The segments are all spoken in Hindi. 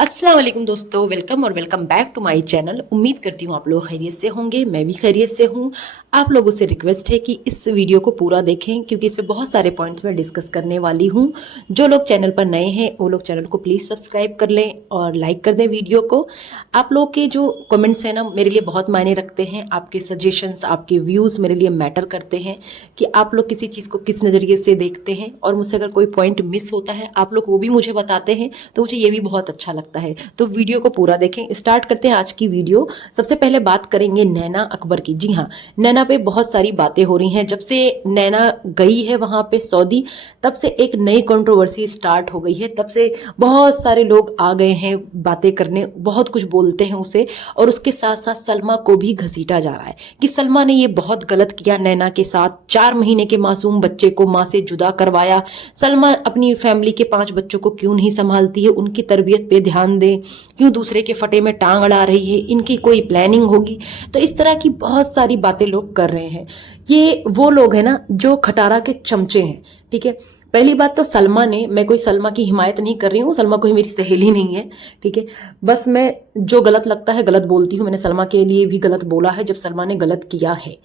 अस्सलाम वालेकुम दोस्तों, वेलकम और welcome back to my channel. उम्मीद करती हूँ आप लोग खैरियत से होंगे, मैं भी खैरियत से हूँ। आप लोगों से रिक्वेस्ट है कि इस वीडियो को पूरा देखें क्योंकि इसमें बहुत सारे पॉइंट्स मैं डिस्कस करने वाली हूँ। जो लोग चैनल पर नए हैं वो लोग चैनल को प्लीज़ सब्सक्राइब कर लें और लाइक कर दें वीडियो को। आप लोग के जो कमेंट्स हैं ना मेरे लिए बहुत मायने रखते हैं। आपके सजेशंस, आपके व्यूज़ मेरे लिए मैटर करते हैं कि आप लोग किसी चीज़ को किस नज़रिए से देखते हैं, और मुझसे अगर कोई पॉइंट मिस होता है आप लोग वो भी मुझे बताते हैं तो मुझे ये भी बहुत अच्छा लगता है। तो वीडियो को पूरा देखें। स्टार्ट करते हैं आज की वीडियो। सबसे पहले बात करेंगे नैना अकबर की। जी हाँ, नैना पे बहुत सारी बातें हो रही हैं। जब से नैना गई है वहां पे सऊदी, तब से एक नई कंट्रोवर्सी स्टार्ट हो गई है। तब से बहुत सारे लोग आ गए हैं बातें करने, बहुत कुछ बोलते हैं उसे, और उसके साथ साथ सलमा को भी घसीटा जा रहा है कि सलमा ने ये बहुत गलत किया नैना के साथ। 4 महीने के मासूम बच्चे को माँ से जुदा करवाया। सलमा अपनी फैमिली के 5 बच्चों को क्यों नहीं संभालती है, उनकी तरबियत पे ध्यान दे, क्यों दूसरे के फटे में टांग अड़ा रही है, इनकी कोई प्लानिंग होगी। तो इस तरह की बहुत सारी बातें लोग कर रहे हैं। ये वो लोग हैं ना जो खटारा के चमचे हैं। ठीक है, पहली बात तो सलमा ने, मैं कोई सलमा की हिमायत नहीं कर रही हूँ, सलमा कोई मेरी सहेली नहीं है। ठीक है, बस मैं जो गलत लगता है गलत बोलती हूँ। मैंने सलमा के लिए भी गलत बोला है जब सलमा ने गलत किया है।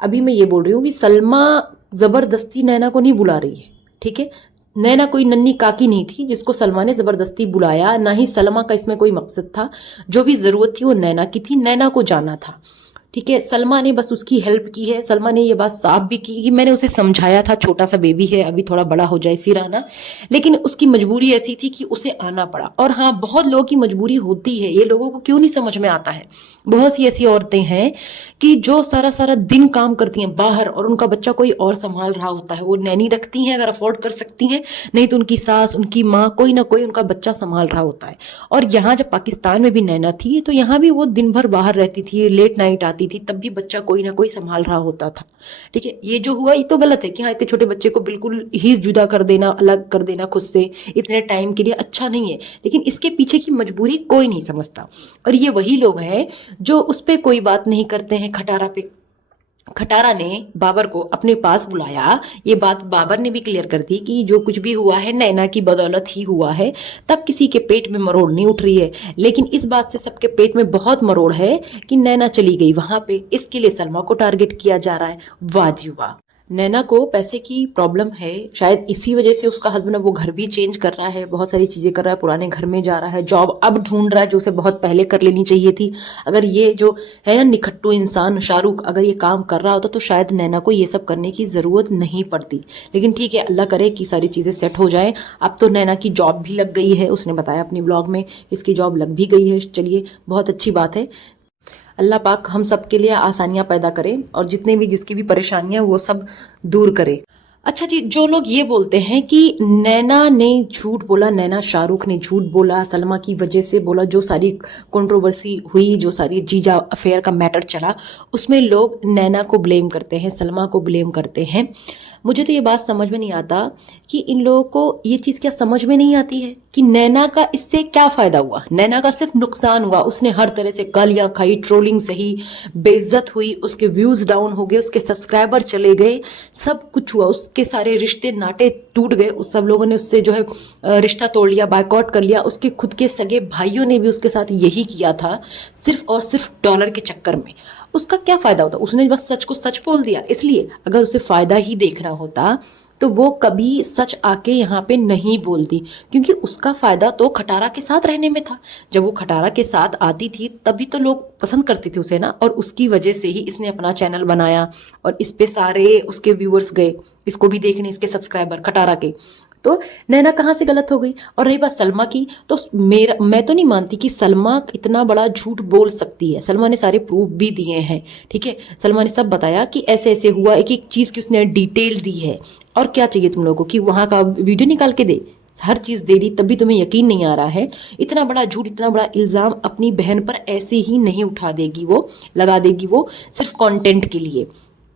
अभी मैं ये बोल रही हूँ कि सलमा जबरदस्ती नैना को नहीं बुला रही है। ठीक है, नैना कोई नन्ही काकी नहीं थी जिसको सलमा ने जबरदस्ती बुलाया, ना ही सलमा का इसमें कोई मकसद था। जो भी जरूरत थी वो नैना की थी, नैना को जाना था। ठीक है, सलमा ने बस उसकी हेल्प की है। सलमा ने ये बात साफ भी की कि मैंने उसे समझाया था, छोटा सा बेबी है, अभी थोड़ा बड़ा हो जाए फिर आना, लेकिन उसकी मजबूरी ऐसी थी कि उसे आना पड़ा। और हाँ, बहुत लोगों की मजबूरी होती है, ये लोगों को क्यों नहीं समझ में आता है। बहुत सी ऐसी औरतें हैं कि जो सारा सारा दिन काम करती हैं बाहर और उनका बच्चा कोई और संभाल रहा होता है। वो नैनी रखती हैं अगर अफोर्ड कर सकती हैं, नहीं तो उनकी सास, उनकी माँ, कोई ना कोई उनका बच्चा संभाल रहा होता है। और यहाँ जब पाकिस्तान में भी नैना थी तो यहाँ भी वो दिन भर बाहर रहती थी, लेट नाइट आती थी, तब भी बच्चा कोई ना कोई संभाल रहा होता था। ठीक है, ये जो हुआ ये तो गलत है कि हाँ, इतने छोटे बच्चे को बिल्कुल ही जुदा कर देना, अलग कर देना खुद से इतने टाइम के लिए अच्छा नहीं है। लेकिन इसके पीछे की मजबूरी कोई नहीं समझता। और ये वही लोग हैं जो उस पर कोई बात नहीं करते हैं। खटारा पे, खटारा ने बाबर को अपने पास बुलाया। ये बात बाबर ने भी क्लियर कर दी कि जो कुछ भी हुआ है नैना की बदौलत ही हुआ है। तब किसी के पेट में मरोड़ नहीं उठ रही है, लेकिन इस बात से सबके पेट में बहुत मरोड़ है कि नैना चली गई वहां पे, इसके लिए सलमा को टारगेट किया जा रहा है। वाह जी वाह। नैना को पैसे की प्रॉब्लम है, शायद इसी वजह से उसका हस्बैंड वो घर भी चेंज कर रहा है, बहुत सारी चीजें कर रहा है, पुराने घर में जा रहा है, जॉब अब ढूंढ रहा है जो उसे बहुत पहले कर लेनी चाहिए थी। अगर ये जो है ना निखट्टू इंसान शाहरुख, अगर ये काम कर रहा होता तो शायद नैना को ये सब करने की जरूरत नहीं पड़ती। लेकिन ठीक है, अल्लाह करे कि सारी चीजें सेट हो जाए। अब तो नैना की जॉब भी लग गई है, उसने बताया अपनी ब्लॉग में इसकी जॉब लग भी गई है। चलिए, बहुत अच्छी बात है। अल्लाह पाक हम सब के लिए आसानियां पैदा करे और जितने भी जिसकी भी परेशानियां वो सब दूर करे। अच्छा जी, जो लोग ये बोलते हैं कि नैना ने झूठ बोला, नैना शाहरुख ने झूठ बोला, सलमा की वजह से बोला, जो सारी कंट्रोवर्सी हुई, जो सारी जीजा अफेयर का मैटर चला, उसमें लोग नैना को ब्लेम करते हैं, सलमा को ब्लेम करते हैं। मुझे तो ये बात समझ में नहीं आता कि इन लोगों को ये चीज़ क्या समझ में नहीं आती है कि नैना का इससे क्या फ़ायदा हुआ। नैना का सिर्फ नुकसान हुआ, उसने हर तरह से गालियाँ खाई, ट्रोलिंग सही, बेइज्जत हुई, उसके व्यूज़ डाउन हो गए, उसके सब्सक्राइबर चले गए, सब कुछ हुआ, उसके सारे रिश्ते नाते टूट गए। उस सब लोगों ने उससे जो है रिश्ता तोड़ लिया, बायकॉट कर लिया। उसके खुद के सगे भाइयों ने भी उसके साथ यही किया था, सिर्फ और सिर्फ डॉलर के चक्कर में। उसका क्या फायदा होता, उसने बस सच को सच बोल दिया। इसलिए अगर उसे फायदा ही देखना होता तो वो कभी सच आके यहाँ पे नहीं बोलती, क्योंकि उसका फायदा तो खटारा के साथ रहने में था। जब वो खटारा के साथ आती थी तभी तो लोग पसंद करते थे उसे ना, और उसकी वजह से ही इसने अपना चैनल बनाया और इस पे सारे उसके व्यूअर्स गए, इसको भी देखने, इसके सब्सक्राइबर खटारा के। तो नैना कहाँ से गलत हो गई। और रही बात सलमा की, तो मैं तो नहीं मानती कि सलमा इतना बड़ा झूठ बोल सकती है। सलमा ने सारे प्रूफ भी दिए हैं। ठीक है, सलमा ने सब बताया कि ऐसे ऐसे हुआ, एक एक चीज की उसने डिटेल दी है। और क्या चाहिए तुम लोगों को कि वहां का वीडियो निकाल के दे, हर चीज दे दी, तभी तुम्हें यकीन नहीं आ रहा है। इतना बड़ा झूठ, इतना बड़ा इल्जाम अपनी बहन पर ऐसे ही नहीं उठा देगी, वो लगा देगी वो सिर्फ कंटेंट के लिए।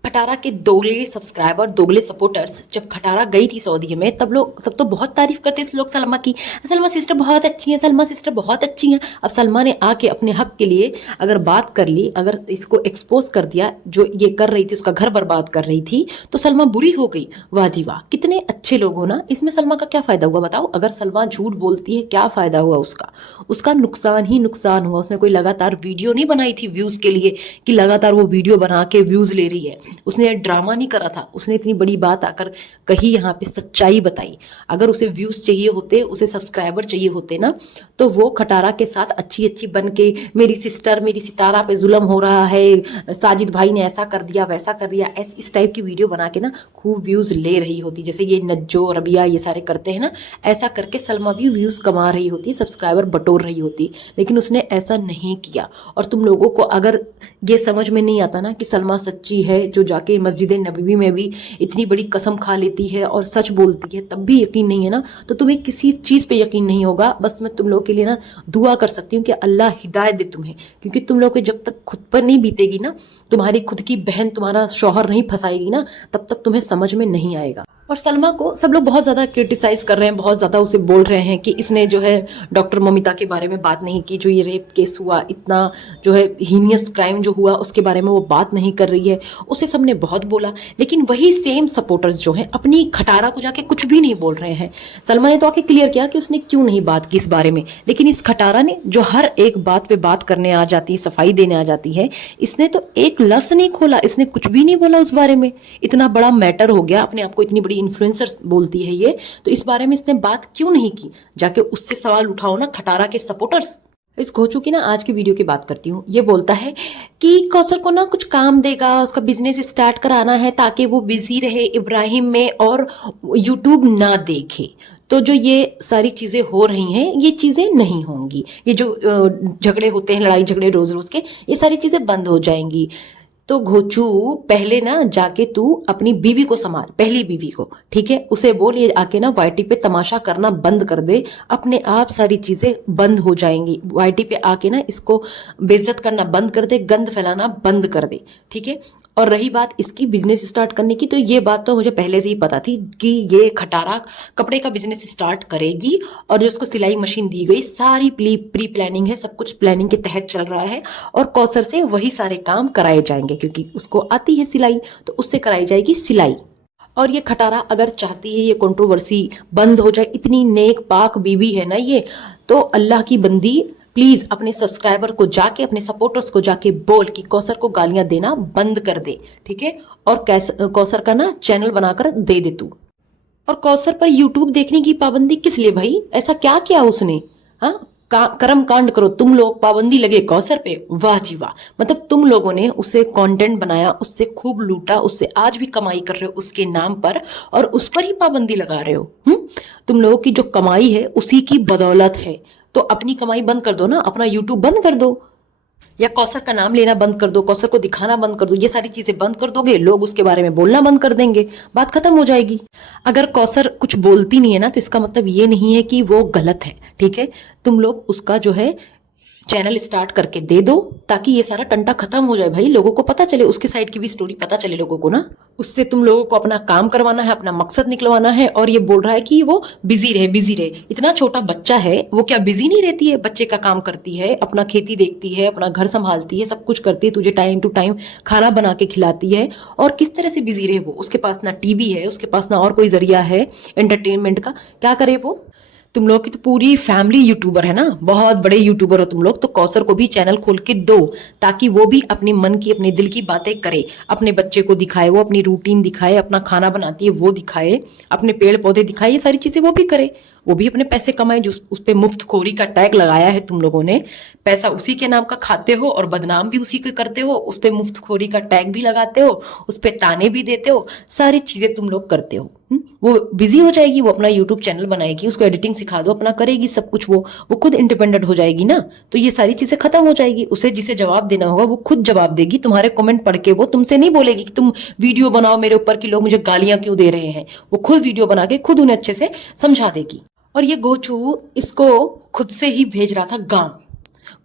खटारा के दोगले सब्सक्राइबर, दोगले सपोर्टर्स जब खटारा गई थी सऊदी में, तब तो बहुत तारीफ करते थे लोग सलमा की। सलमा सिस्टर बहुत अच्छी हैं, सलमा सिस्टर बहुत अच्छी हैं। अब सलमा ने आके अपने हक के लिए अगर बात कर ली, अगर इसको एक्सपोज कर दिया, जो ये कर रही थी उसका घर बर्बाद कर रही थी, तो सलमा बुरी हो गई। वाह जी वाह, कितने अच्छे लोग हो ना। इसमें सलमा का क्या फायदा हुआ बताओ? अगर सलमा झूठ बोलती है, क्या फायदा हुआ उसका नुकसान ही नुकसान हुआ। उसने कोई लगातार वीडियो नहीं बनाई थी व्यूज के लिए कि लगातार वो वीडियो बना के व्यूज ले रही है। उसने ड्रामा नहीं करा था। उसने इतनी बड़ी बात आकर कही, यहाँ पे सच्चाई बताई। अगर उसे व्यूज चाहिए होते, उसे सब्सक्राइबर चाहिए होते ना, तो वो खटारा के साथ अच्छी अच्छी बन के, मेरी सिस्टर, मेरी सितारा पे जुल्म हो रहा है, साजिद भाई ने ऐसा कर दिया, वैसा कर दिया, इस टाइप की वीडियो बना के ना खूब व्यूज ले रही होती। जैसे ये नज्जो, रबिया, ये सारे करते हैं ना, ऐसा करके सलमा भी व्यूज कमा रही होती, सब्सक्राइबर बटोर रही होती। लेकिन उसने ऐसा नहीं किया। और तुम लोगों को अगर ये समझ में नहीं आता ना कि सलमा सच्ची है, जो जाके मस्जिद नबवी में भी इतनी बड़ी कसम खा लेती है और सच बोलती है, तब भी यकीन नहीं है ना, तो तुम्हें किसी चीज़ पे यकीन नहीं होगा। बस मैं तुम लोगों के लिए ना दुआ कर सकती हूँ कि अल्लाह हिदायत दे तुम्हें, क्योंकि तुम लोग को जब तक खुद पर नहीं बीतेगी ना, तुम्हारी खुद की बहन तुम्हारा शौहर नहीं फंसाएगी ना, तब तक तुम्हें समझ में नहीं आएगा। और सलमा को सब लोग बहुत ज़्यादा क्रिटिसाइज कर रहे हैं, बहुत ज़्यादा उसे बोल रहे हैं कि इसने जो है डॉक्टर ममिता के बारे में बात नहीं की, जो ये रेप केस हुआ, इतना जो है हीनियस क्राइम जो हुआ, उसके बारे में वो बात नहीं कर रही है। उसे सबने बहुत बोला, लेकिन वही सेम सपोर्टर्स जो हैं अपनी खटारा को जाके कुछ भी नहीं बोल रहे हैं। सलमा ने तो आके क्लियर किया कि उसने क्यों नहीं बात की इस बारे में, लेकिन इस खटारा ने, जो हर एक बात पे बात करने आ जाती है, सफाई देने आ जाती है, इसने तो एक लफ्ज नहीं खोला, इसने कुछ भी नहीं बोला उस बारे में। इतना बड़ा मैटर हो गया, अपने आप को इतनी बड़ी इन्फ्लुएंसर बोलती है ये, तो इस बारे में इसने बात क्यों नहीं की? जाके उससे सवाल उठाओ ना, खटारा के सपोर्टर्स। इस घोचू की ना आज की वीडियो की बात करती हूँ। ये बोलता है कि कौसर को ना कुछ काम देगा, उसका बिजनेस स्टार्ट कराना है ताकि वो बिजी रहे इब्राहिम में और यूट्यूब ना देखे। तो जो ये सारी चीजें हो रही हैं, ये चीजें नहीं होंगी। ये जो झगड़े होते हैं, लड़ाई झगड़े रोज रोज के, ये सारी चीजें बंद हो जाएंगी। तो घोचू, पहले ना जाके तू अपनी बीवी को संभाल, पहली बीवी को, ठीक है? उसे बोल ये आके ना वाईटी पे तमाशा करना बंद कर दे, अपने आप सारी चीजें बंद हो जाएंगी। वाईटी पे आके ना इसको बेइज्जत करना बंद कर दे, गंद फैलाना बंद कर दे, ठीक है? और रही बात इसकी बिजनेस स्टार्ट करने की, तो ये बात तो मुझे पहले से ही पता थी कि ये खटारा कपड़े का बिजनेस स्टार्ट करेगी। और जो उसको सिलाई मशीन दी गई, सारी प्री प्लानिंग है, सब कुछ प्लानिंग के तहत चल रहा है। और कौसर से वही सारे काम कराए जाएंगे, क्योंकि उसको आती है सिलाई, तो उससे कराई जाएगी सिलाई। और ये खटारा अगर चाहती है ये कंट्रोवर्सी बंद हो जाए, इतनी नेक पाक बीवी है ना ये, तो अल्लाह की बंदी प्लीज अपने सब्सक्राइबर को जाके, अपने सपोर्टर्स को जाके बोल कि कौसर को गालियां देना बंद कर दे, ठीक है? और कौसर का ना चैनल बनाकर दे दे तू। और कौसर पर यूट्यूब देखने की पाबंदी किस लिए भाई? ऐसा क्या किया उसने? हाँ, कर्म कांड करो तुम लोग, पाबंदी लगे कौसर पे। वाह जी वाह, मतलब तुम लोगों ने उसे कंटेंट बनाया, उससे खूब लूटा, उससे आज भी कमाई कर रहे हो उसके नाम पर, और उस पर ही पाबंदी लगा रहे हो। तुम लोगों की जो कमाई है उसी की बदौलत है। तो अपनी कमाई बंद कर दो ना, अपना यूट्यूब बंद कर दो, या कौसर का नाम लेना बंद कर दो, कौसर को दिखाना बंद कर दो। ये सारी चीजें बंद कर दोगे, लोग उसके बारे में बोलना बंद कर देंगे, बात खत्म हो जाएगी। अगर कौसर कुछ बोलती नहीं है ना, तो इसका मतलब ये नहीं है कि वो गलत है, ठीक है? तुम लोग उसका जो है चैनल स्टार्ट करके दे दो, ताकि ये सारा टंटा खत्म हो जाए भाई, लोगों को पता चले, उसके साइड की भी स्टोरी पता चले लोगों को ना। उससे तुम लोगों को अपना काम करवाना है, अपना मकसद निकलवाना है। और ये बोल रहा है कि वो बिजी रहे, बिजी रहे। इतना छोटा बच्चा है, वो क्या बिजी नहीं रहती है? बच्चे का काम करती है, अपना खेती देखती है, अपना घर संभालती है, सब कुछ करती है, तुझे टाइम टू टाइम खाना बना के खिलाती है। और किस तरह से बिजी रहे वो? उसके पास ना टीवी है, उसके पास ना और कोई जरिया है एंटरटेनमेंट का, क्या करे वो? तुम लोग की तो पूरी फैमिली यूट्यूबर है ना, बहुत बड़े यूट्यूबर हो तुम लोग, तो कौसर को भी चैनल खोल के दो, ताकि वो भी अपने मन की, अपने दिल की बातें करे, अपने बच्चे को दिखाए, वो अपनी रूटीन दिखाए, अपना खाना बनाती है वो दिखाए, अपने पेड़ पौधे दिखाए, ये सारी चीजें वो भी करे, वो भी अपने पैसे कमाए। जो उस पे मुफ्तखोरी का टैग लगाया है तुम लोगों ने, पैसा उसी के नाम का खाते हो और बदनाम भी उसी के करते हो, उस पे मुफ्तखोरी का टैग भी लगाते हो, उस पे ताने भी देते हो, सारी चीजें तुम लोग करते हो। वो बिजी हो जाएगी, वो अपना यूट्यूब चैनल बनाएगी, उसको एडिटिंग सिखा दो, अपना करेगी सब कुछ, वो खुद इंडिपेंडेंट हो जाएगी ना, तो ये सारी चीजें खत्म हो जाएगी। उसे जिसे जवाब देना होगा वो खुद जवाब देगी। तुम्हारे कमेंट पढ़ के वो तुमसे नहीं बोलेगी कि तुम वीडियो बनाओ मेरे ऊपर कि लोग मुझे गालियां क्यों दे रहे हैं। वो खुद वीडियो बना के खुद उन्हें अच्छे से समझा देगी। और ये गोचू इसको खुद से ही भेज रहा था गांव,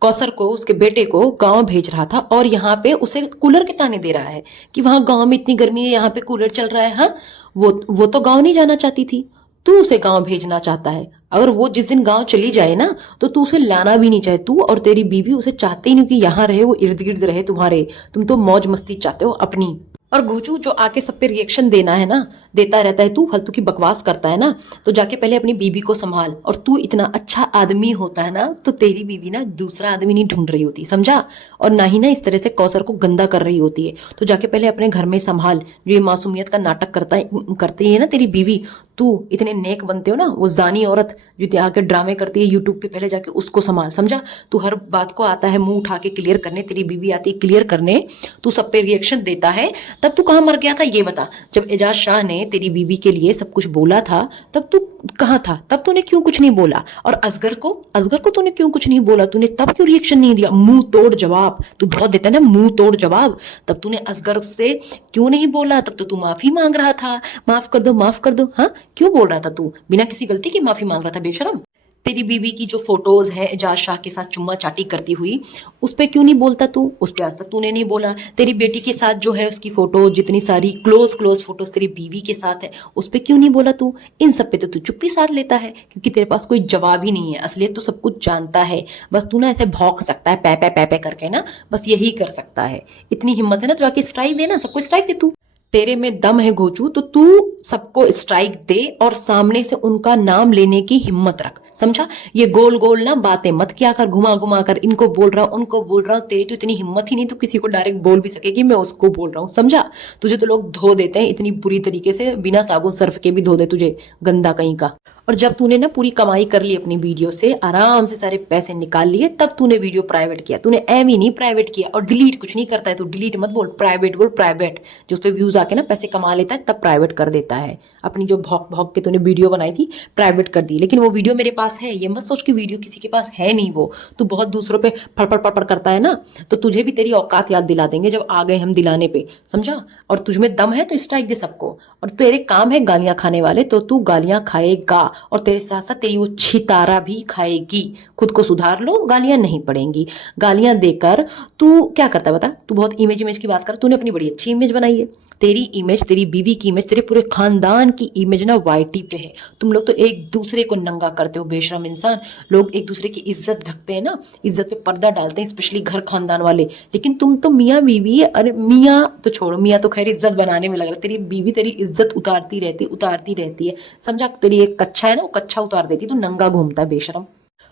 कौसर को, उसके बेटे को गांव भेज रहा था और यहाँ पे उसे कूलर के ताने दे रहा है कि वहां गांव में इतनी गर्मी है, यहाँ पे कूलर चल रहा है। हाँ, वो तो गांव नहीं जाना चाहती थी, तू उसे गांव भेजना चाहता है। अगर वो जिस दिन गांव चली जाए ना तो तू उसे लाना भी नहीं चाहे। तू और तेरी बीवी उसे चाहते ही नहीं कि यहाँ रहे, वो इर्द गिर्द रहे तुम्हारे। तुम तो मौज मस्ती चाहते हो अपनी। और घोचू जो आके सब पे रिएक्शन देना है ना, देता रहता है, तू फालतू की बकवास करता है ना, तो जाके पहले अपनी बीवी को संभाल। और तू इतना अच्छा आदमी होता है ना तो तेरी बीवी ना दूसरा आदमी नहीं ढूंढ रही होती, समझा? और ना ही ना इस तरह से कौसर को गंदा कर रही होती है। तो जाके पहले अपने घर में संभाल। जो ये मासूमियत का नाटक करती है ना तेरी बीवी, तू इतने नेक बनते हो ना, वो जानी औरत जो आके ड्रामे करती है यूट्यूब पे, पहले जाके उसको संभाल, समझा? तू हर बात को आता है मुंह उठा के क्लियर करने, तेरी बीवी आती है क्लियर करने, तू सब पे रिएक्शन देता है। तब तू कहाँ मर गया था ये बता। जब एजाज शाह ने तेरी बीवी के लिए सब कुछ बोला था तब तू कहाँ था? तब तूने क्यों कुछ नहीं बोला? और असगर को तूने क्यों कुछ नहीं बोला? तूने तब क्यों रिएक्शन नहीं दिया? मुंह तोड़ जवाब तू बहुत देता है ना, मुंह तोड़ जवाब। तब तूने असगर से क्यों नहीं बोला? तब तो तू माफी मांग रहा था, माफ कर दो माफ कर दो। हाँ, क्यों बोल रहा था तू? बिना किसी गलती की माफी मांग रहा था, बेशरम। तेरी बीवी की जो फोटोज है एजाज शाह के साथ चुम्मा चाटी करती हुई, उस पे क्यों नहीं बोलता तू? उस पे आज तक तूने नहीं बोला। तेरी बेटी के साथ जो है उसकी फोटो, जितनी सारी क्लोज फोटोज तेरी बीवी के साथ है, उस पे क्यों नहीं बोला तू? इन सब पे तो तू चुप्पी साध लेता है क्योंकि तेरे पास कोई जवाब ही नहीं है। असलियत तो सब कुछ जानता है, बस तू ना ऐसे भौंक सकता है, पै पै करके ना, बस यही कर सकता है। इतनी हिम्मत है ना तो जाके स्ट्राइक दे ना, सबको स्ट्राइक दे तू। तेरे में दम है घोचू तो तू सबको स्ट्राइक दे और सामने से उनका नाम लेने की हिम्मत रख, समझा? ये गोल गोल ना बातें मत किया कर, घुमा घुमा कर, इनको बोल रहा हूं उनको बोल रहा हूं। तेरी तो इतनी हिम्मत ही नहीं तो किसी को डायरेक्ट बोल भी सके कि मैं उसको बोल रहा हूं, समझा? तुझे तो लोग धो देते हैं इतनी बुरी तरीके से, बिना साबुन सर्फ के भी धो दे तुझे, गंदा कहीं का। और जब तूने ना पूरी कमाई कर ली अपनी वीडियो से, आराम से सारे पैसे निकाल लिए, तब तूने वीडियो प्राइवेट किया। तूने एम ही नहीं प्राइवेट किया। और डिलीट कुछ नहीं करता है तू, डिलीट मत बोल, प्राइवेट बोल, प्राइवेट। जो उस पर व्यूज आके ना पैसे कमा लेता है तब प्राइवेट कर देता है। अपनी जो भौंक भौंक के तूने वीडियो बनाई थी प्राइवेट कर दी, लेकिन वो वीडियो मेरे पास है, ये मत सोच कि वीडियो किसी के पास है नहीं। वो तू बहुत दूसरों पे फड़फड़ पड़पड़ करता है ना, तो तुझे भी तेरी औकात याद दिला देंगे जब आ गए हम दिलाने पे, समझा? और तुझमें दम है तो स्ट्राइक दे सबको। और तेरे काम है गालियां खाने वाले, तो तू गालियां खाएगा और तेरे साथ साथ तेरी वो छितारा भी खाएगी। खुद को सुधार लो, गालियां नहीं पड़ेंगी। गालियां देकर तू क्या करता है बता? तू बहुत इमेज की बात कर, तूने अपनी बड़ी अच्छी इमेज बनाई है। तेरी इमेज, तेरी बीवी की इमेज, तेरे पूरे खानदान की इमेज ना वाईटी पे है। तुम लोग तो एक दूसरे को नंगा करते हो, बेशरम इंसान। लोग एक दूसरे की इज्जत ढकते हैं ना, इज्जत पे पर्दा डालते हैं, स्पेशली घर खानदान वाले। लेकिन तुम तो मियाँ बीवी, अरे मियाँ तो छोड़ो, मियाँ तो खैर इज्जत बनाने में लग रहा है, तेरी बीवी तेरी इज्जत उतारती रहती है, समझा? तेरी एक कच्छा है ना, वो कच्छा उतार देती, तो नंगा घूमता है, बेशरम।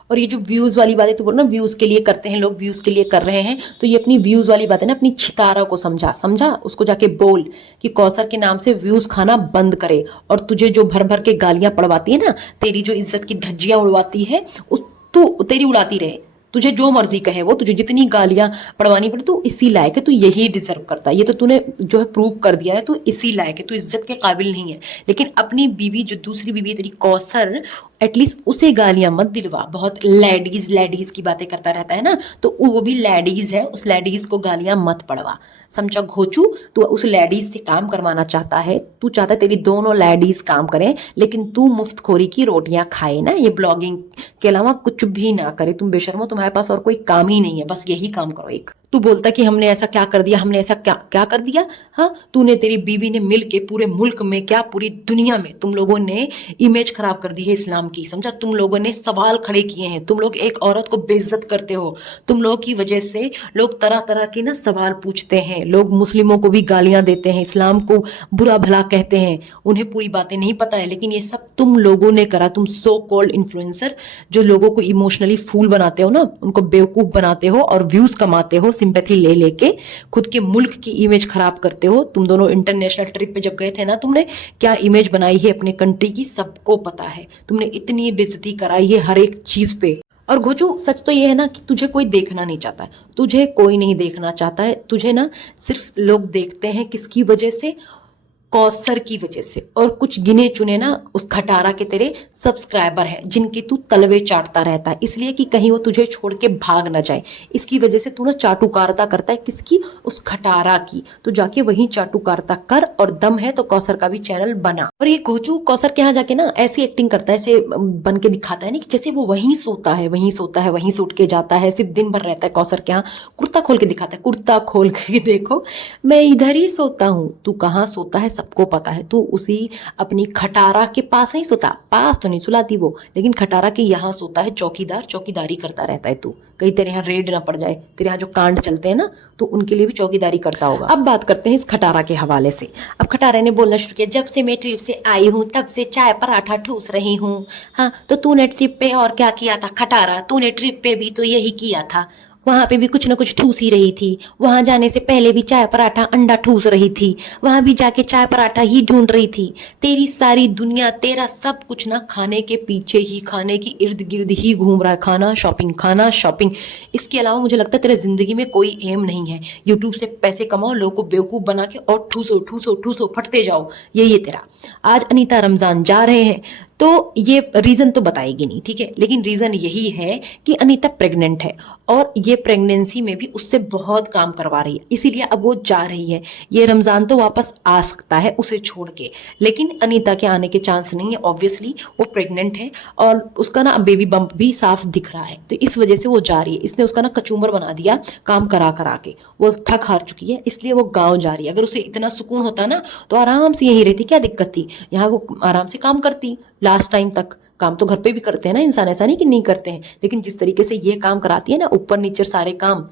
और ये जो व्यूज वाली बात है, तू बोल ना व्यूज के लिए करते हैं लोग, व्यूज के लिए कर रहे हैं, तो ये अपनी व्यूज वाली बात है ना, अपनी छितारा को समझा उसको जाके बोल कि कौसर के नाम से व्यूज खाना बंद करे। और तुझे जो भर भर के गालियां पड़वाती है ना, तेरी जो इज्जत की धज्जियां उड़वाती है, उस तू तेरी उड़ाती रहे, तुझे जो मर्जी कहे वो, तुझे जितनी गालियां पड़वानी पड़े, तू इसी लायक है, तू यही डिजर्व करता है। ये तो तूने जो है प्रूव कर दिया है, तू इसी लायक है, तू इज्जत के काबिल नहीं है। लेकिन अपनी बीवी, जो दूसरी बीवी है तेरी कौसर, एटलीस्ट उसे गालियां मत दिलवा। बहुत लेडीज की बातें करता रहता है ना, तो वो भी लेडीज है, उस लेडीज को गालियां मत पड़वा, समझा घोचू? तू उस लेडीज से काम करवाना चाहता है, तू चाहता है तेरी दोनों लेडीज काम करें, लेकिन तू मुफ्तखोरी की रोटियां खाए ना, ये ब्लॉगिंग के अलावा कुछ भी ना करे। तुम बेशर्मो, तुम्हारे पास और कोई काम ही नहीं है, बस यही काम करो एक। तू बोलता कि हमने ऐसा क्या कर दिया, हमने ऐसा क्या क्या कर दिया? हाँ, तूने, तेरी बीवी ने मिल के पूरे मुल्क में, क्या पूरी दुनिया में तुम लोगों ने इमेज खराब कर दी है इस्लाम की, समझा? तुम लोगों ने सवाल खड़े किए हैं, तुम लोग एक औरत को बेइज्जत करते हो। तुम लोगों की वजह से लोग तरह तरह के ना सवाल पूछते हैं, लोग मुस्लिमों को भी गालियां देते हैं, इस्लाम को बुरा भला कहते हैं, उन्हें पूरी बातें नहीं पता है। लेकिन ये सब तुम लोगों ने करा, तुम सो कॉल्ड इन्फ्लुएंसर, जो लोगों को इमोशनली फूल बनाते हो ना, उनको बेवकूफ बनाते हो और व्यूज कमाते हो, सिंपैथी ले लेके खुद के मुल्क की इमेज खराब करते हो। तुम दोनों इंटरनेशनल ट्रिप पे जब गए थे ना, तुमने क्या इमेज बनाई है अपने कंट्री की, सबको पता है। तुमने इतनी बेइज्जती कराई है हर एक चीज पे। और घोचू, सच तो ये है ना कि तुझे कोई देखना नहीं चाहता है, तुझे कोई नहीं देखना चाहता है, तुझे ना सिर्फ लोग देखते हैं किसकी वजह से? कौसर की वजह से और कुछ गिने चुने ना उस खटारा के तेरे सब्सक्राइबर हैं जिनके तू तलवे चाटता रहता है, इसलिए कि कहीं वो तुझे छोड़ के भाग ना जाए। इसकी वजह से तू ना चाटुकारिता करता है, किसकी? उस खटारा की। तो जाके वहीं चाटुकारिता कर, और दम है तो कौसर का भी चैनल बना। और ये घोचू कौसर के यहाँ जाके ना ऐसी एक्टिंग करता है, ऐसे बन के दिखाता है ना कि जैसे वो वहीं सोता है, वहीं सोता है, वहीं से उठ के जाता है, सिर्फ दिन भर रहता है कौसर के यहाँ। कुर्ता खोल के दिखाता है, कुर्ता खोल के देखो मैं इधर ही सोता हूँ। तू कहाँ सोता है सबको पता है, तू उसी अपनी खटारा के पास ही सोता। पास तो नहीं सुलाती वो, लेकिन खटारा के यहाँ सोता है, चौकीदार, चौकीदारी करता रहता है तू। कहीं तेरे यहाँ रेड ना पड़ जाए, तेरे यहाँ जो कांड चलते हैं ना, तो उनके लिए भी चौकीदारी करता होगा। अब बात करते हैं इस खटारा के हवाले से। अब खटारा ने बोलना शुरू किया, जब से मैं ट्रिप से आई हूँ तब से चाय पराठा ठूस रही हूँ। हाँ तो तूने ट्रिप पे और क्या किया था खटारा? तूने ट्रिप पे भी तो यही किया था, वहां पे भी कुछ ना कुछ ठूस ही रही थी। वहां जाने से पहले भी चाय पराठा अंडा ठूस रही थी, वहां भी जाके चाय पराठा ही ढूंढ रही थी। तेरी सारी दुनिया, तेरा सब कुछ ना खाने के पीछे ही, खाने की इर्द गिर्द ही घूम रहा है। खाना शॉपिंग, खाना शॉपिंग। इसके अलावा मुझे लगता है तेरे जिंदगी में कोई एम नहीं है। यूट्यूब से पैसे कमाओ, लोगों को बेवकूफ बना के और ठूसो ठूसो ठूसो, फटते जाओ, यही है तेरा। आज अनीता रमजान जा रहे हैं तो ये रीजन तो बताएगी नहीं, ठीक है, लेकिन रीजन यही है कि अनीता प्रेग्नेंट है और ये प्रेगनेंसी में भी उससे बहुत काम करवा रही है, इसीलिए अब वो जा रही है। ये रमजान तो वापस आ सकता है उसे छोड़ के, लेकिन अनीता के आने के चांस नहीं है। ऑब्वियसली वो प्रेग्नेंट है और उसका ना बेबी बम्प भी साफ दिख रहा है, तो इस वजह से वो जा रही है। इसने उसका ना कचूमर बना दिया काम करा करा के, वो थक हार चुकी है, इसलिए वो गाँव जा रही है। अगर उसे इतना सुकून होता ना तो आराम से यही रहती, क्या दिक्कत थी? यहाँ वो आराम से काम करती लास्ट टाइम तक। काम तो घर पे भी करते हैं ना इंसान, ऐसा नहीं कि नहीं करते हैं, लेकिन जिस तरीके से ये काम कराती है ना, ऊपर नीचे सारे काम,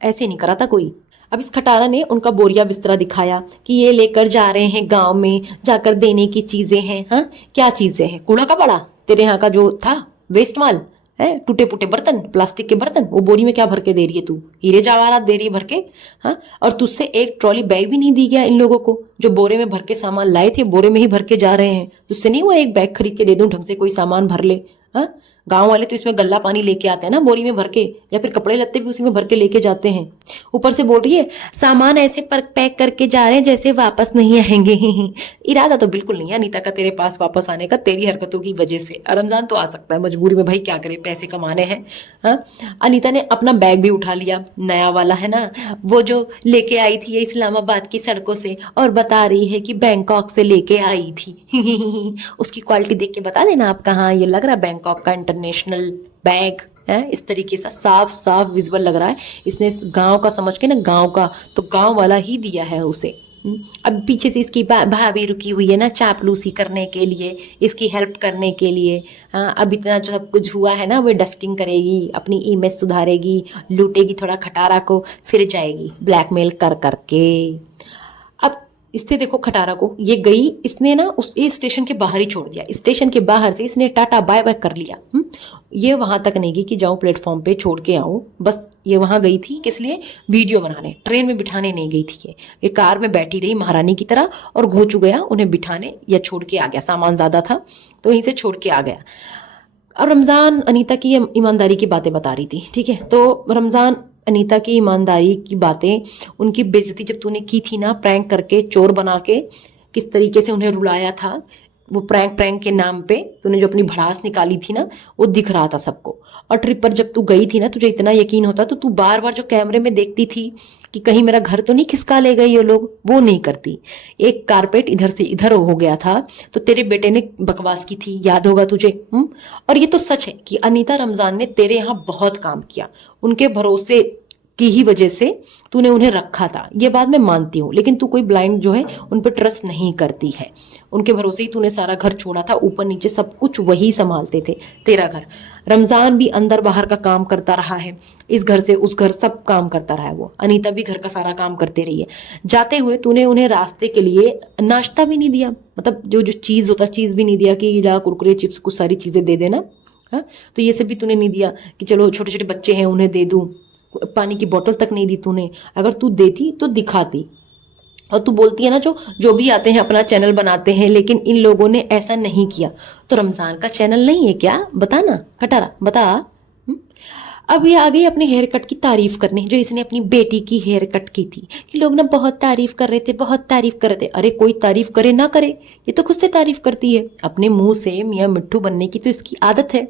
ऐसे नहीं कराता कोई। अब इस खटारा ने उनका बोरिया बिस्तरा दिखाया कि ये लेकर जा रहे हैं गांव में, जाकर देने की चीजें हैं। हाँ क्या चीजें हैं? कूड़ा का बड़ा तेरे यहाँ का जो था वेस्ट माल है, टूटे फूटे बर्तन, प्लास्टिक के बर्तन, वो बोरी में क्या भर के दे रही है तू? हीरे जवाहरात दे रही है भर के। हाँ, और तुझसे एक ट्रॉली बैग भी नहीं दी गया इन लोगों को, जो बोरे में भर के सामान लाए थे बोरे में ही भर के जा रहे हैं। तुझसे नहीं हुआ एक बैग खरीद के दे दूं, ढंग से कोई सामान भर ले? हाँ, गांव वाले तो इसमें गल्ला पानी लेके आते हैं ना बोरी में भर के, या फिर कपड़े लत्ते भी उसी में भर के लेके जाते हैं। ऊपर से बोल रही है सामान ऐसे पर पैक करके जा रहे हैं जैसे वापस नहीं आएंगे। इरादा तो बिल्कुल नहीं है अनीता का तेरे पास वापस आने का, तेरी हरकतों की वजह से। रमजान तो आ सकता है मजबूरी में, भाई क्या करे, पैसे कमाने हैं। हाँ, अनीता ने अपना बैग भी उठा लिया, नया वाला है ना, वो जो लेके आई थी ये इस्लामाबाद की सड़कों से, और बता रही है कि बैंकॉक से लेके आई थी। उसकी क्वालिटी देख के बता देना आप कहाँ, ये लग रहा है बैंकॉक का इंटरनेशनल बैग है, इस तरीके से साफ साफ विजुअल लग रहा है। इसने गांव का समझ के ना, गांव का तो गांव वाला ही दिया है उसे। अब पीछे से इसकी भाभी रुकी हुई है ना चापलूसी करने के लिए, इसकी हेल्प करने के लिए। हाँ, अब इतना जो सब कुछ हुआ है ना, वो डस्टिंग करेगी, अपनी इमेज सुधारेगी, लूटेगी थोड़ा खटारा को, फिर जाएगी ब्लैकमेल कर करके। अब इससे देखो खटारा को, ये गई, इसने ना उस स्टेशन के बाहर ही छोड़ दिया। स्टेशन के बाहर से इसने टाटा बाय बाय कर लिया। ये वहां तक नहीं गई कि जाऊं प्लेटफॉर्म पे छोड़ के आऊं, बस ये वहां गई थी किस लिए? वीडियो बनाने। ट्रेन में बिठाने नहीं गई थी ये कार में बैठी रही महारानी की तरह, और घोचू गया उन्हें बिठाने या छोड़ के आ गया। सामान ज्यादा था तो वहीं से छोड़ के आ गया। अब रमजान अनीता की ईमानदारी की बातें बता रही थी, ठीक है, तो रमजान अनीता की ईमानदारी की बातें, उनकी बेइज्जती जब तूने की थी ना प्रैंक करके, चोर बना के, किस तरीके से उन्हें रुलाया था, वो प्रैंक के नाम पे तूने जो अपनी भड़ास निकाली थी ना, वो दिख रहा था सबको। और ट्रिप पर जब तू गई थी ना, तुझे इतना यकीन होता तो तू बार बार जो कैमरे में देखती थी कि कहीं मेरा घर तो नहीं खिसका ले गए ये लोग, वो नहीं करती। एक कारपेट इधर से इधर हो गया था तो तेरे बेटे ने बकवास की थी, याद होगा तुझे। और ये तो सच है कि अनीता रमजान ने तेरे यहाँ बहुत काम किया, उनके भरोसे की ही वजह से तूने उन्हें रखा था, ये बात मैं मानती हूँ, लेकिन तू कोई ब्लाइंड जो है उन पर ट्रस्ट नहीं करती है। उनके भरोसे ही तूने सारा घर छोड़ा था, ऊपर नीचे सब कुछ वही संभालते थे तेरा घर। रमजान भी अंदर बाहर का काम करता रहा है, इस घर से उस घर सब काम करता रहा है वो। अनीता भी घर का सारा काम करते रही है। जाते हुए तूने उन्हें रास्ते के लिए नाश्ता भी नहीं दिया, मतलब जो जो चीज होता चीज भी नहीं दिया कि जा कुरकुरे चिप्स कुछ सारी चीजें दे देना। हाँ, तो ये सब भी तूने नहीं दिया कि चलो छोटे छोटे बच्चे हैं उन्हें दे दूं। पानी की बोतल तक नहीं दी तूने। अगर तू देती तो दिखाती। और तू बोलती है ना जो भी आते हैं अपना चैनल बनाते हैं, लेकिन इन लोगों ने ऐसा नहीं किया। तो रमजान का चैनल नहीं है क्या? बता ना खटारा, बता। अब ये आ गई अपने हेयर कट की तारीफ करने, जो इसने अपनी बेटी की हेयर कट की थी कि लोग ना बहुत तारीफ कर रहे थे, बहुत तारीफ कर रहे थे। अरे कोई तारीफ करे ना करे, ये तो खुद से तारीफ करती है, अपने मुंह से मियां मिट्ठू बनने की तो इसकी आदत है।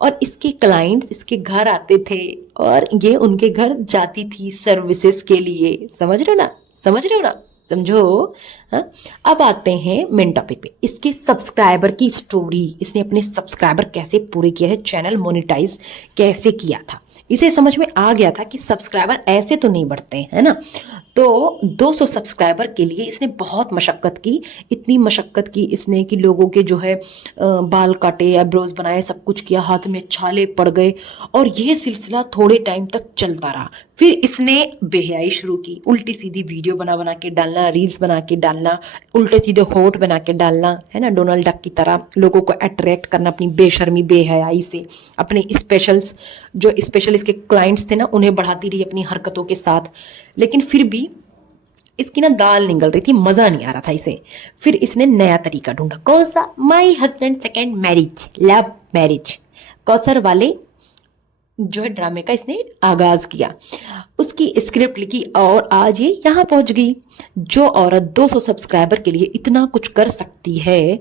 और इसके क्लाइंट्स इसके घर आते थे और ये उनके घर जाती थी सर्विसेज के लिए। समझ रहे हो ना, समझ रहे हो ना, समझो। हाँ, अब आते हैं मेन टॉपिक पे, इसके सब्सक्राइबर की स्टोरी। इसने अपने सब्सक्राइबर कैसे पूरे किया है, चैनल मोनेटाइज कैसे किया था, इसे समझ में आ गया था कि सब्सक्राइबर ऐसे तो नहीं बढ़ते हैं, है ना। तो 200 सब्सक्राइबर के लिए इसने बहुत मशक्कत की, इतनी मशक्कत की इसने कि लोगों के जो है बाल काटे, आईब्रोज बनाए, सब कुछ किया, हाथ में छाले पड़ गए। और यह सिलसिला थोड़े टाइम तक चलता रहा। फिर इसने बेहयाई शुरू की, उल्टी सीधी वीडियो बना बना के डालना, रील्स बना के डालना, उल्टे सीधे होठ बना के डालना, है ना, डोनाल्ड डक की तरह लोगों को अट्रैक्ट करना अपनी बेशर्मी बेहयाई से। अपने स्पेशल्स, जो स्पेशल इसके क्लाइंट्स थे ना, उन्हें बढ़ाती रही अपनी हरकतों के साथ। लेकिन फिर भी इसकी ना दाल निगल रही थी, मजा नहीं आ रहा था इसे। फिर इसने नया तरीका ढूंढा, कौन सा, my husband second marriage, love marriage, Kausar वाले जो है ड्रामे का इसने आगाज किया। उसकी स्क्रिप्ट लिखी और आज ये यहाँ पहुंच गई। जो औरत 200 सब्सक्राइबर के लिए इतना कुछ कर सकती है,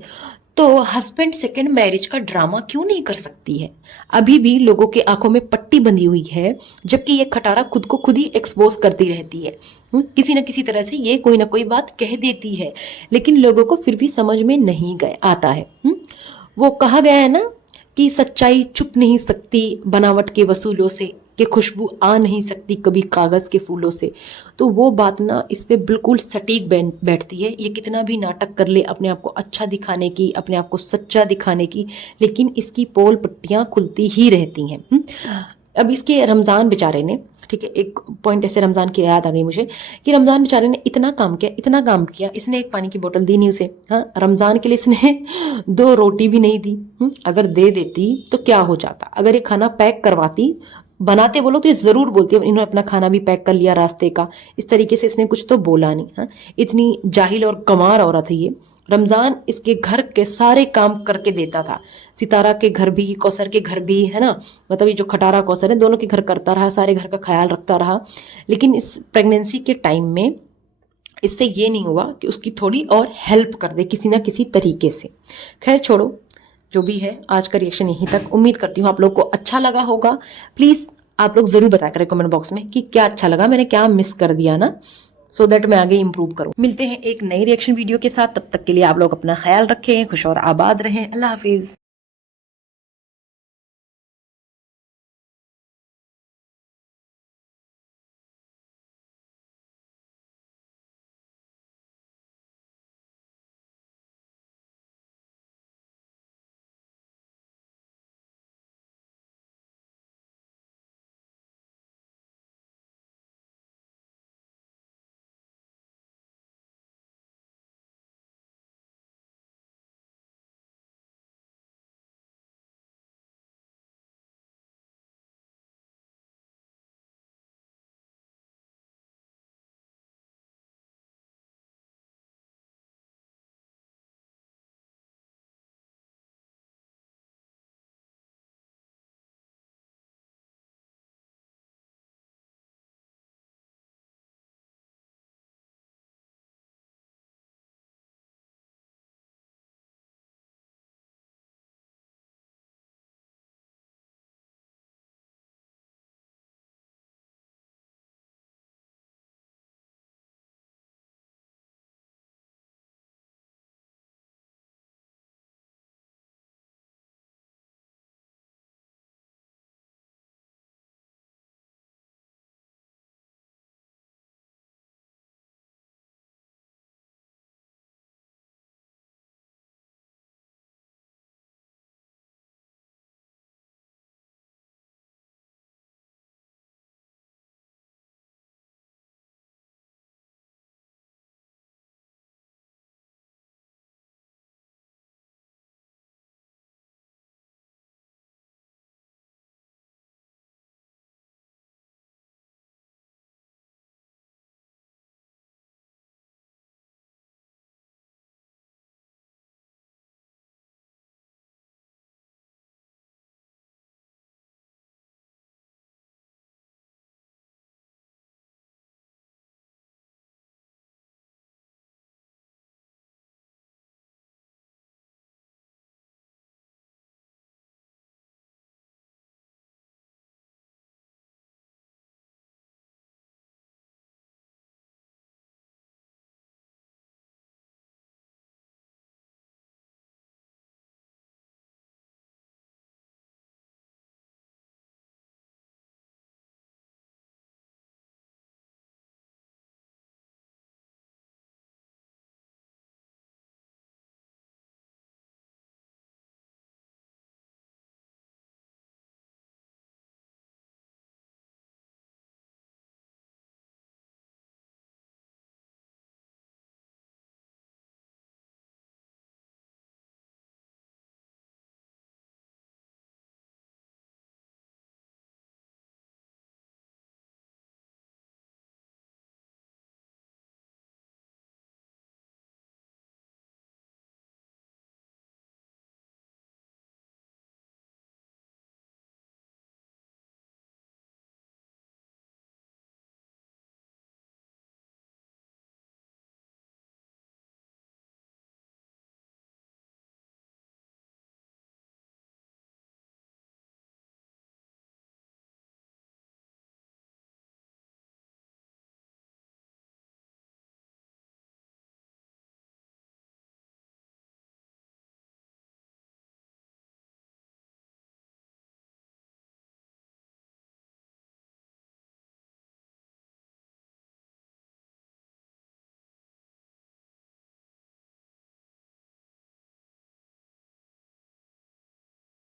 तो हस्बैंड सेकंड मैरिज का ड्रामा क्यों नहीं कर सकती है। अभी भी लोगों के आंखों में पट्टी बंधी हुई है, जबकि ये खटारा खुद को खुद ही एक्सपोज करती रहती है। किसी न किसी तरह से ये कोई ना कोई बात कह देती है, लेकिन लोगों को फिर भी समझ में नहीं गए आता है। वो कहा गया है ना कि सच्चाई छुप नहीं सकती बनावट के वसूलों से, कि खुशबू आ नहीं सकती कभी कागज के फूलों से। तो वो बात ना इस पे बिल्कुल सटीक बैठती है। ये कितना भी नाटक कर ले अपने आप को अच्छा दिखाने की, अपने आप को सच्चा दिखाने की, लेकिन इसकी पोल पट्टियां खुलती ही रहती हैं। अब इसके रमज़ान बेचारे ने, ठीक है, एक पॉइंट ऐसे रमज़ान की याद आ गई मुझे कि रमज़ान बेचारे ने इतना काम किया, इतना काम किया, इसने एक पानी की बोतल दी नहीं उसे। हाँ, रमज़ान के लिए इसने 2 रोटी भी नहीं दी। अगर दे देती तो क्या हो जाता, अगर ये खाना पैक करवाती, बनाते बोलो तो ये जरूर बोलती है इन्होंने अपना खाना भी पैक कर लिया रास्ते का। इस तरीके से इसने कुछ तो बोला नहीं। हाँ, इतनी जाहिल और कमार औरत है ये। रमजान इसके घर के सारे काम करके देता था, सितारा के घर भी, कौसर के घर भी, है ना, मतलब ये जो खटारा कौसर है दोनों के घर करता रहा, सारे घर का ख्याल रखता रहा। लेकिन इस प्रेगनेंसी के टाइम में इससे ये नहीं हुआ कि उसकी थोड़ी और हेल्प कर दे किसी ना किसी तरीके से। खैर छोड़ो, जो भी है, आज का रिएक्शन यहीं तक। उम्मीद करती हूँ आप लोग को अच्छा लगा होगा। प्लीज आप लोग जरूर बताया करें कमेंट बॉक्स में कि क्या अच्छा लगा, मैंने क्या मिस कर दिया ना, सो दैट मैं आगे इंप्रूव करूँ। मिलते हैं एक नई रिएक्शन वीडियो के साथ, तब तक के लिए आप लोग अपना ख्याल रखें, खुश और आबाद रहें। अल्लाह हाफिज।